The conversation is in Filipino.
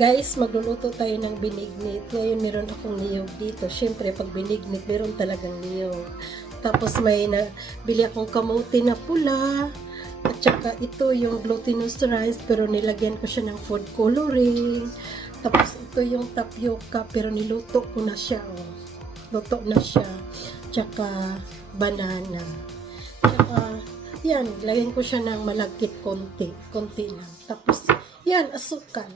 Guys, magluluto tayo ng binignit. Ngayon meron akong niyog dito. Siyempre, pag binignit, meron talagang niyog. Tapos may bili akong kamote na pula. At saka ito yung glutinous rice, pero nilagyan ko siya ng food coloring. Tapos ito yung tapioca, pero niluto ko na siya. Oh. Luto na siya. Tsaka banana. Tsaka, yan, lagyan ko siya ng malagkit konti. Konti lang. Tapos, yan, asukal.